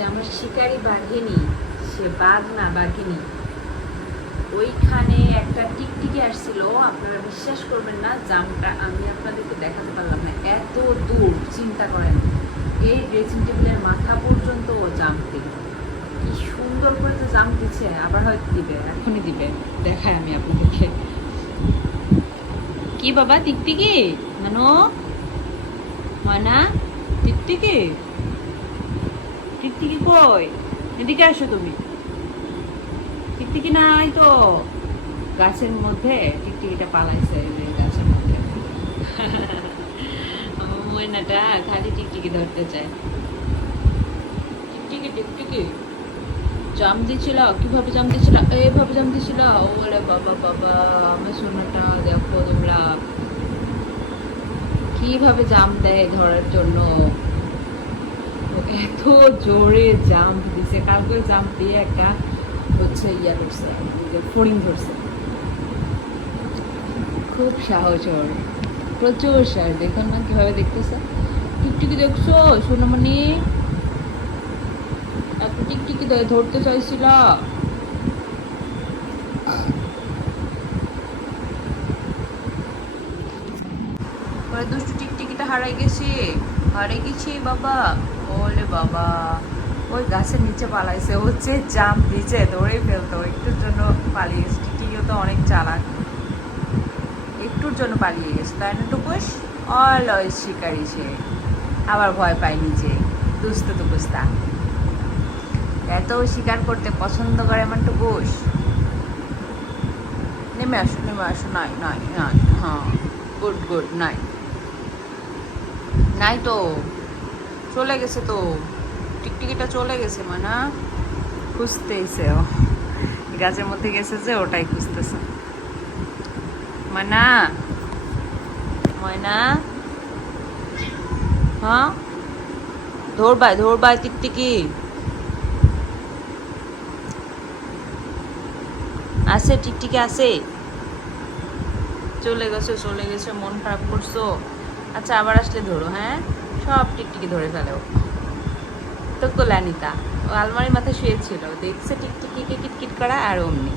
যে আমার শিকারি বাঘিনী, সে বাঘ না বাঘিনী। ওইখানে একটা টিকটিকি আসছিল, আপনারা বিশ্বাস করবেন না, জামটা আমি আপনাদেরকে দেখাতে পারলাম না। এত দূর, চিন্তা করেন। এই ড্রেসিং টেবিলের মাথা পর্যন্ত ও জামতে কি সুন্দর করে তো জাম দিচ্ছে, আবার হয়তো দিবে, এখনই দিবে। দেখায় আমি আপনাদেরকে। কি বাবা, টিকটিকি? মানো মানা? টিকটিকি? টিকটিকি কই? এদিকে আসো তুমি। টিকটিকি নাই তো। গাছের মধ্যে টিকটিকিটা পালাইছে গাছের মধ্যে। আমার ময়নাটা খালি টিকটিকি ধরতে চায়। টিকটিকি টিকটিকি? জাম দিছিল, কীভাবে জাম দিছিল? এইভাবে জাম দিছিল? ওরে বাবা বাবা, আমার সোনাটা দেখো তোমরা। কীভাবে জাম দেয় ধরার জন্য? এত জোরে জাম্প দিছে। কালকে জাম্প দিয়ে একটা হচ্ছে ইয়া ওই ফড়িং ধরছে। খুব সাহস ওর। প্রচুর সাহস। দেখুন না কীভাবে দেখতেছে। টিকটিকি দেখছ? সোনামণি এত টিকটিকি ধরতে চাইছিল। দুষ্টু টিকটিকিটা হারাই গেছে। হারাই গেছে, বাবা। ওলে বাবা, ওই গাছের নিচে পালাইছে। হচ্ছে জাম দিচ্ছে দৌড়ে ফেলতো। একটুর জন্য পালিয়ে গেছে। টিকটিকিও তো অনেক চালাক। একটুর জন্য পালিয়ে গেছে, তাই না টুকুস? অলওয়েজ শিকারি সে। আবার ভয় পায় নিজে। দুস্ত টুকুস্তা। এত শিকার করতে পছন্দ করে আমার টুকুস। নেমে আসো নেমে আসো। নাই নাই নাই। হ্যাঁ গুড গুড, নাই। নাই তো। চলে গেছে তো। টিকটিকিটা চলে গেছে, মানা। খুঁজতেইছে ও। গাছের মধ্যে গেছে যে, ওটাই খুঁজতেছে। মানা। ময়না হ্যাঁ? ধরবাই ধরবাই টিকটিকি। আছে টিকটিকি আছে। চলে গেছে চলে গেছে, মন খারাপ করছ। আচ্ছা আবার আসলে ধরো হ্যাঁ? সব টিকটিকি ধরে ফেলে। তো কোলানিতা ও আলমারির মাথায় শুয়েছিল দেখছে টিকটিকিকে কিটকিট করা আর অমনি।